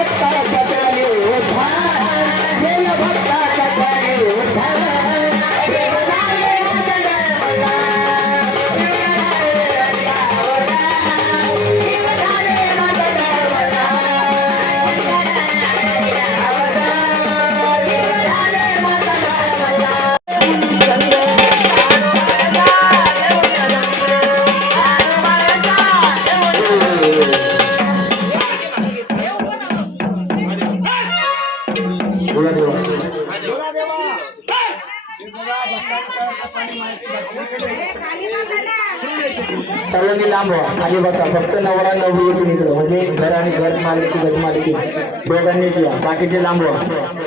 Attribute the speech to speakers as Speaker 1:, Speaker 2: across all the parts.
Speaker 1: ಕಟ್ಟ खाली बसा फक्त नवरा नवरी येतील इकडं. म्हणजे घर आणि घर मालकी घर मालकी दोघांनीच या बाकीचे लांब व्हा.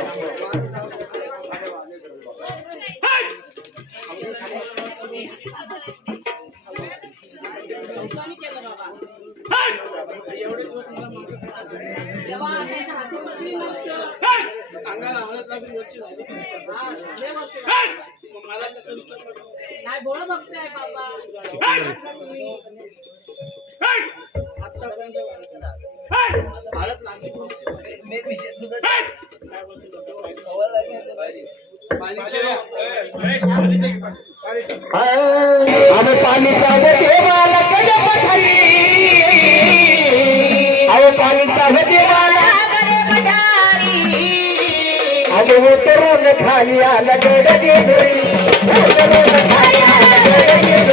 Speaker 2: अंगाला हळद लागून वर्षी झाली मला कसं
Speaker 3: नाही बोल बघताय बाबा.
Speaker 2: आम्ही पाणी चालत
Speaker 1: अरे पाणीचा पठारी गजब खाली अरे पाणीचा देवाला अरे उतरून खाली आला गडगे धुई उतरून खाली आला गडगे धुई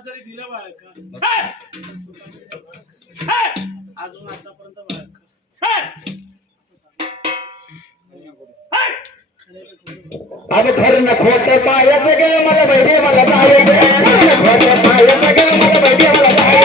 Speaker 2: खाणं जरी दिलं बाळका. अजून आतापर्यंत बाळका.
Speaker 1: अब खरं न खोट पायाचं गे मला बैठे मला जावे गे खोट पायाचं गे मला बैठे मला जावे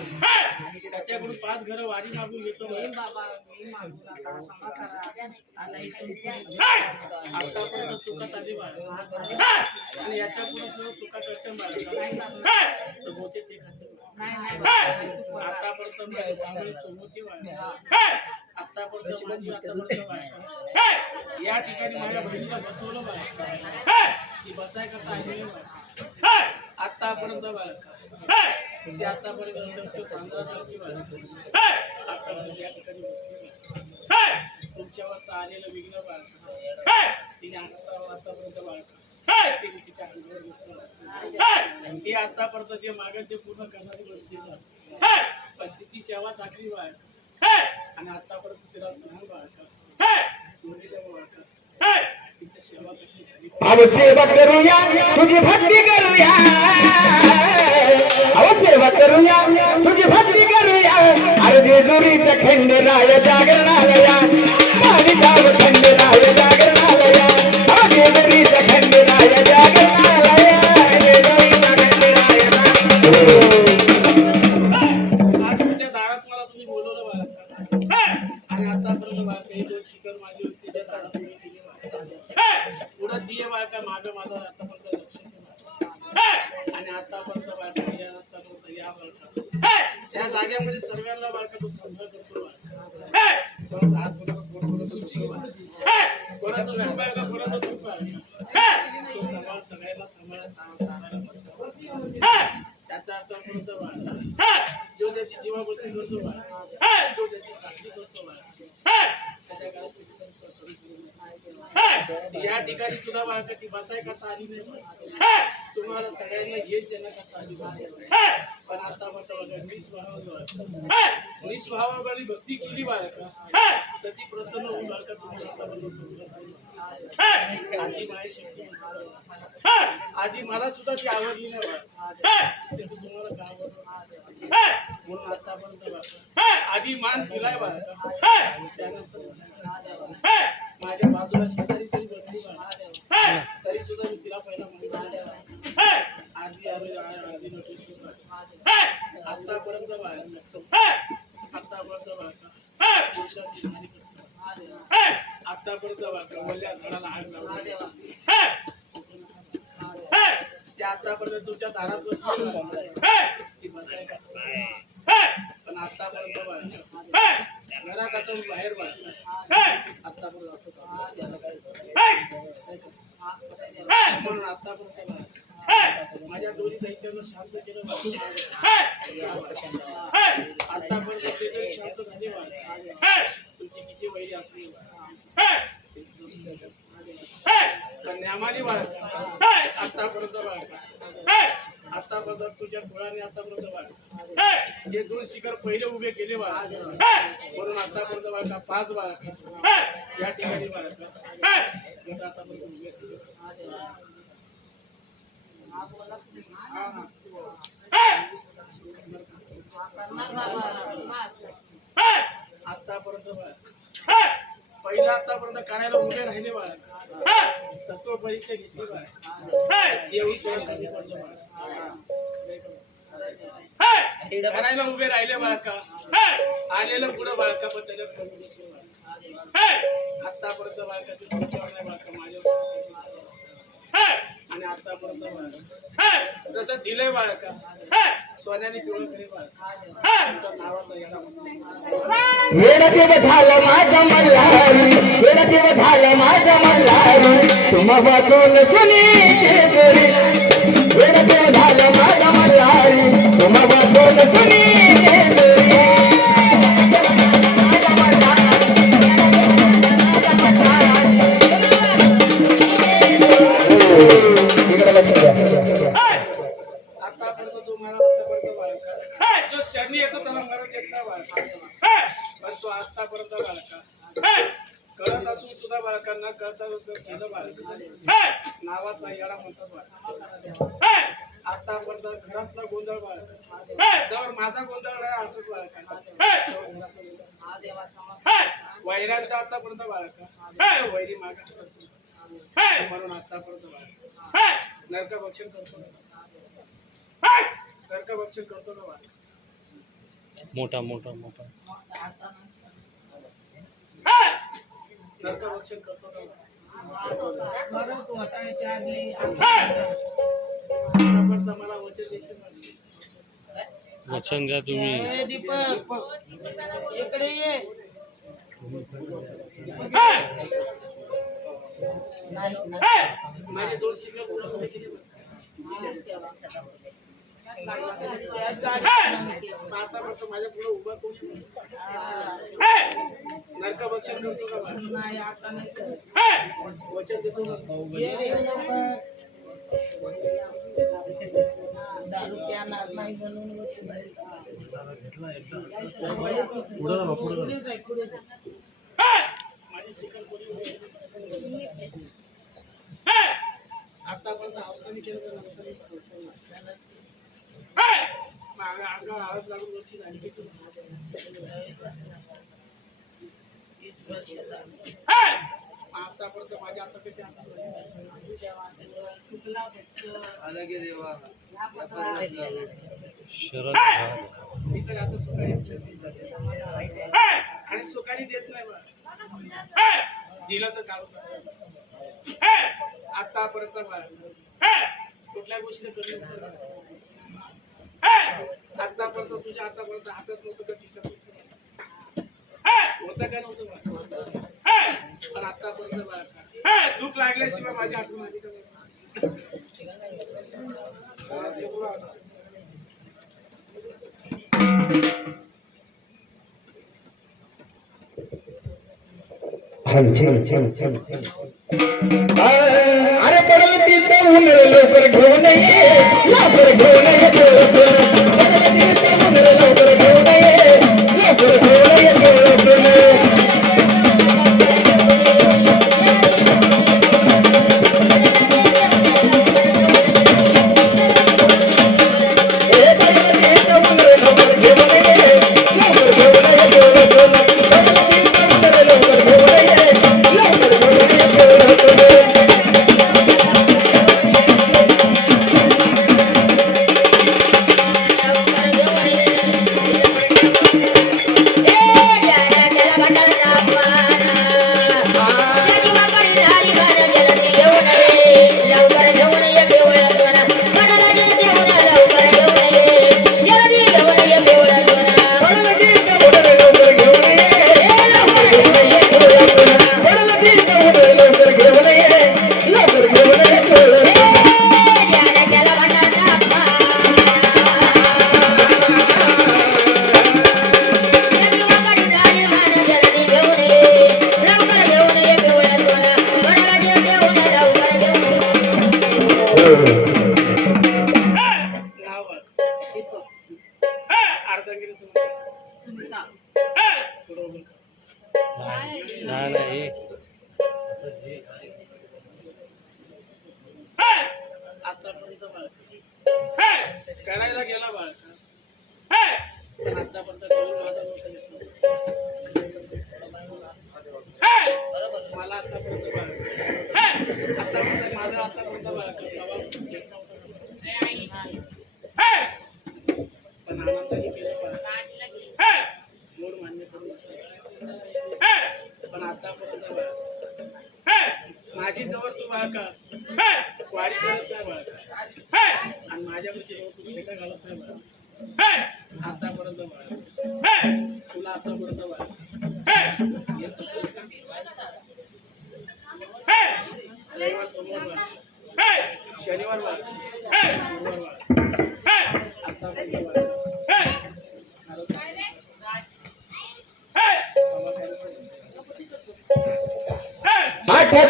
Speaker 2: त्याच्याकडून पाच घरं वारी मागून घेतो
Speaker 3: मी बाबा मी मागू
Speaker 2: आतापर्यंत चुका आली बाळा आणि याच्यापुढे सुद्धा चुका करते बाळा तर बहुतेक ते खाते
Speaker 3: नाही. नाही
Speaker 2: आतापर्यंत सोबती आतापर्यंत या ठिकाणी माझ्या बहिणीला बसवलं बाळा ती बसाय करता बाळा आतापर्यंत बाळका ती आतापर्यंत असं तांदळासारखी बाळका आतापर्यंत या ठिकाणी बाळा. तुमच्यावरचं आलेलं विघ्न बाळका तिने आता आतापर्यंत बाळका तिने तिच्या अंगावर घेतलं. ती आतापर्यंत जे मागत ते पूर्ण करणारी बसली. पण तिची सेवा चाकरी बाळका आणि आतापर्यंत तिला स्नान तिची सेवा
Speaker 1: अब सेवा करूया तुझी भक्ती करूया। अब सेवा करूया तुझी भक्ती करूया। अरे जेजुरीच्या खंडेराय जागरणालया मालिकाव खंडेराय जागरणालया अहो, जेजुरीच्या खंडेराय जागरणालया जेजुरीच्या
Speaker 2: करता आली नाही बाळा. तुम्हाला सगळ्यांना यश देण्याकरता आली बाळा. पण आता निस्भाव निस्भावाने भक्ती केली बाळका. तर ती प्रसन्न होऊन बाळका तुम्हाला आतापर्यंत समजत आहे. आधी माझी शक्ती होती. बाळा. आधी मला सुद्धा ती आवडली नाही बाळा. त्याचं तुम्हाला काय आवडलं? म्हणून आतापर्यंत आधी मान दिलाय आणि त्यानंतर माझ्या बाजूला शेजारी तरी तरी सुद्धा मी तिला पहिला म्हणून आधी आधी आतापर्यंत बाहेर आतापर्यंत बाहेर पुरुषाची हानी करतो आतापर्यंत बाहेर वल्या झाडाला आग लावला. ते आतापर्यंत तुमच्या दारात बसली ती बसायला. पण आतापर्यंत बाहेर बाळका आतापर्यंत असं चाललं. त्याला काय झालं? म्हणून आतापर्यंत माझ्या दोन्ही दैत्यांना शांत केलं. आतापर्यंत ते शांत झाले तुमची किती वैरी असली पण न्यामाने बाळका आतापर्यंत बाळका आतापर्यंत तुझ्या कुळाने आतापर्यंत बाळका हे! दोन शिखर पहिले उभे केले बाळा. म्हणून आतापर्यंत बाळका पाच बाळका या ठिकाणी गट आतापर्यंत उभे केले आतापर्यंत बाळा. पहिला आतापर्यंत करायला उभे राहिले बाळा. सत्व परीक्षा घेतली बाळा. करायला उभे राहिले बाळका. आलेलं पुढं बाळका पण त्याच्यात कमी आतापर्यंत बाळकाचे तुमच्यावर नाही बाळका माझ्यावर आणि आतापर्यंत बाळका जसं दिलंय बाळका.
Speaker 1: वेडदेव झालं माझं मल्हारी वेडदेव झालं माझं मल्हारी. तुम्हा वाचून सुनी जेजुरी वेडदेव झालं माझं मल्हारी. तुम्हा वाचून सुनी?
Speaker 2: नावाचा येडा म्हणतात आतापर्यंत घरातला गोंधळ बाळका जवळ माझा गोंधळ आहे आतच बाळका वैरांचा आतापर्यंत बाळका वैरी मागा म्हणून आतापर्यंत बाळका नरक भक्षण करतो ना. नरक भक्षण करतो ना बाळका
Speaker 4: मोठा मोठा मोठा.
Speaker 2: नरक भक्षण करतो ना वचन
Speaker 4: द्या तुम्ही.
Speaker 3: दीपक. इकडे ये.
Speaker 2: माझे दोन शिकल पुढे उभे केले आतापर्यंत माझ्या पुढे उभा कोणी करतो का
Speaker 3: नाही आता नाही
Speaker 2: वचन देतो
Speaker 3: दारू प्यानार नाही म्हणून
Speaker 2: आतापर्यंत हावसाने केलं तर आतापर्यंत माझ्या आता कशी आता
Speaker 3: चुकला फक्त.
Speaker 4: शरद
Speaker 2: मी तर असं सुखारी आणि सुखारी देत नाही बा दिलं तर काम आतापर्यंत बा कुठल्या गोष्टी कमी आतापर्यंत तुझ्या आतापर्यंत हातात नव्हतं का खिशात होतं का नव्हतं पण आतापर्यंत बा दुःख लागल्याशिवाय माझी आठवण आली का नाही?
Speaker 1: अरे पडल तिथं लवकर घेऊन ये. लवकर घेऊन ये.
Speaker 2: होता.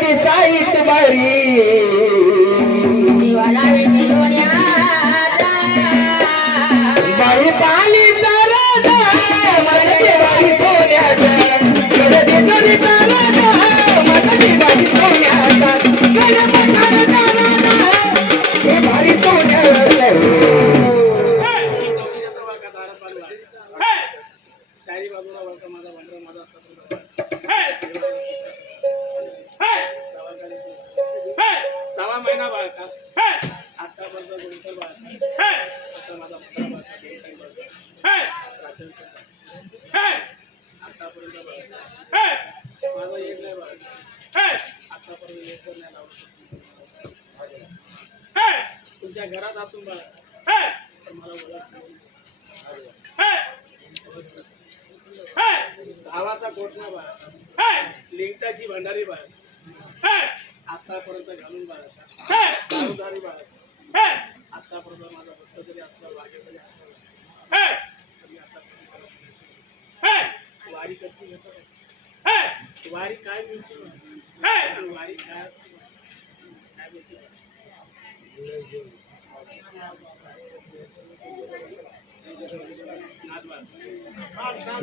Speaker 1: आठवी साईत बारी. बाई पाणी तर माझी बाई सोन्याचा.
Speaker 2: तुमच्या घरात असून तर. भावाचा कोटणा बाळा. लिंकाची भंडारी बाळा. आतापर्यंत घालून बाळा. बाळा. आतापर्यंत माझा भक्त जरी असला वागे तरी असला. तरी वारी कशी घेतो वारी काय मिळते?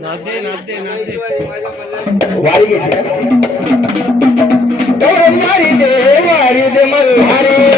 Speaker 2: नादे
Speaker 4: नादे नादे
Speaker 1: वारी वारी दे वारी दे मल्हारी.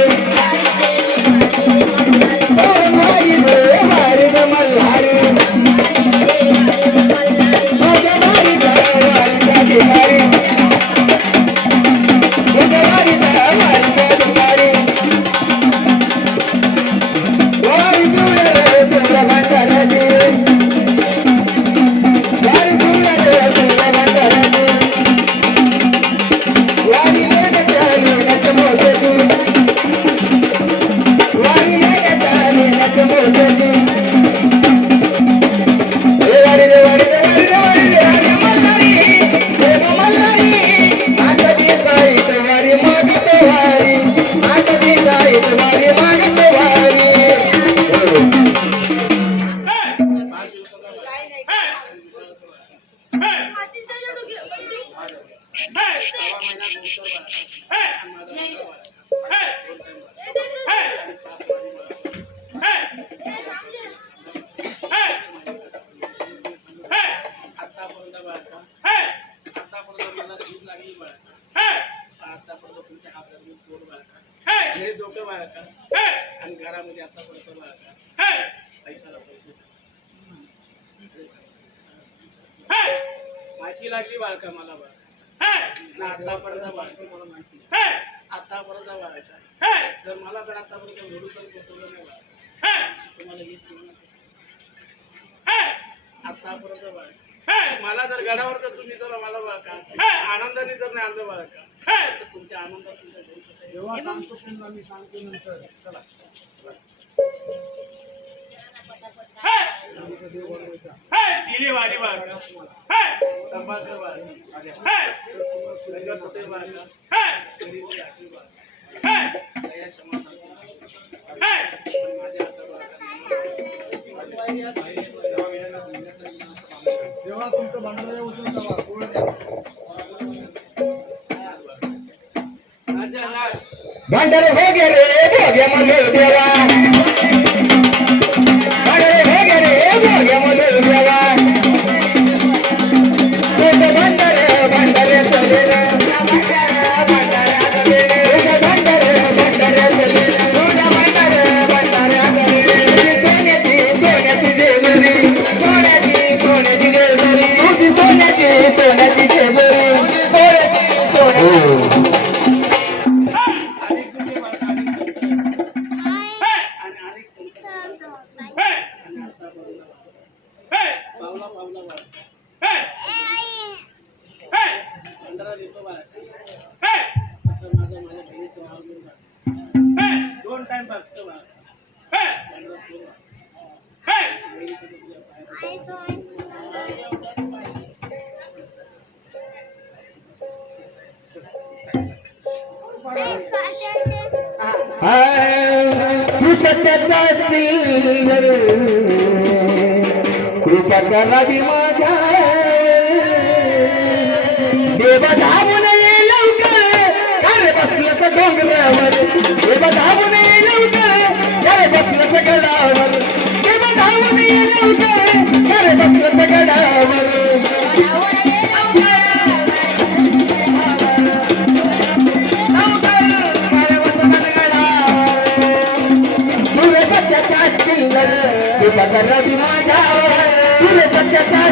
Speaker 2: तुमच्या हातात मी बाळका हे! डोकं बाळका आणि घरामध्ये आतापर्यंत बाळका पैशाला पैसे फाशी लागली बाळका मला बाळका ना आतापर्यंत बाळका मला माहिती आतापर्यंत बाळका जर मला जर आतापर्यंत घडू तर बसवलं नाही बाळका तुम्हाला हेच म्हणणं आतापर्यंत बाळका मला जर गडावर जर तुम्ही जर मला बाळका आनंदाने जर नाही आणलं बाळका तर तुमच्या आनंदात तुमच्या?
Speaker 1: जेव्हा सांगतो पुन्हा मी सांगतो नंतर. चला.
Speaker 2: दिली वारी संभाकर बाळका नगर कुठे बाळका गरीबी आखरी बाळका
Speaker 1: तुमचं भांडवल उचलून जावा वगैरे भोग्या मन देवा. भोग्या सत्याचा सिंगर कृपा करावी माझ्या देवा धावून ये लवकर अरे बसलस डोंगरावर देवा धावून ये लवकर अरे बसलस गडावर देवा धावून ये लवकर अरे
Speaker 2: बसलस गडावर تڪڙي نه جاؤ ٿورو جڪي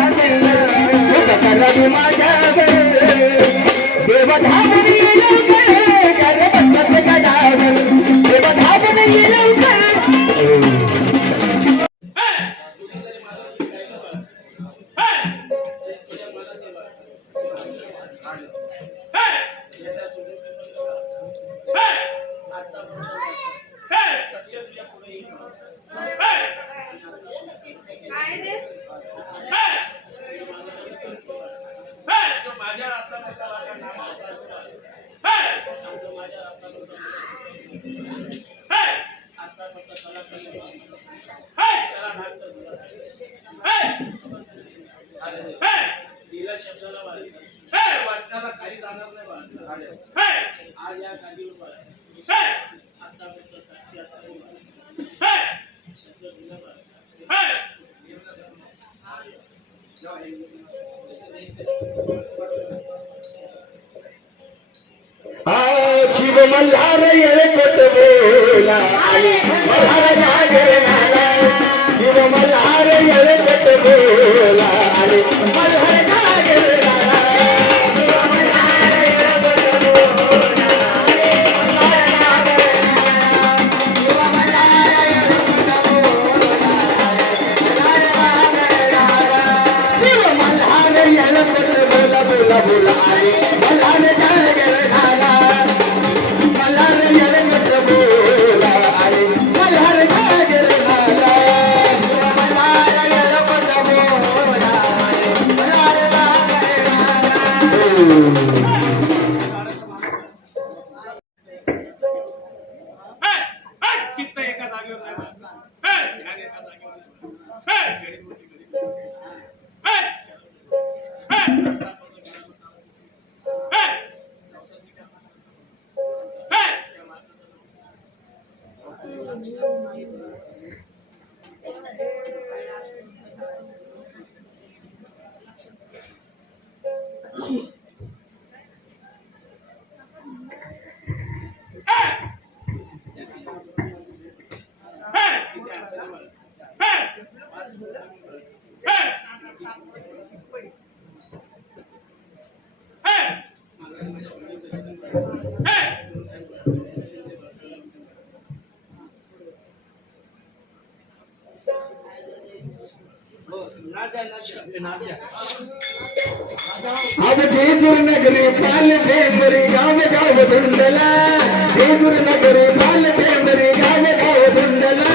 Speaker 1: अब जीतुर नगरी पाल फेंदरी गाव गाव धुंडला। जीतुर नगरी पाल फेंदरी गाव गाव धुंडला।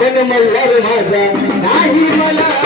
Speaker 1: पण मल्हार माझा नाही मला।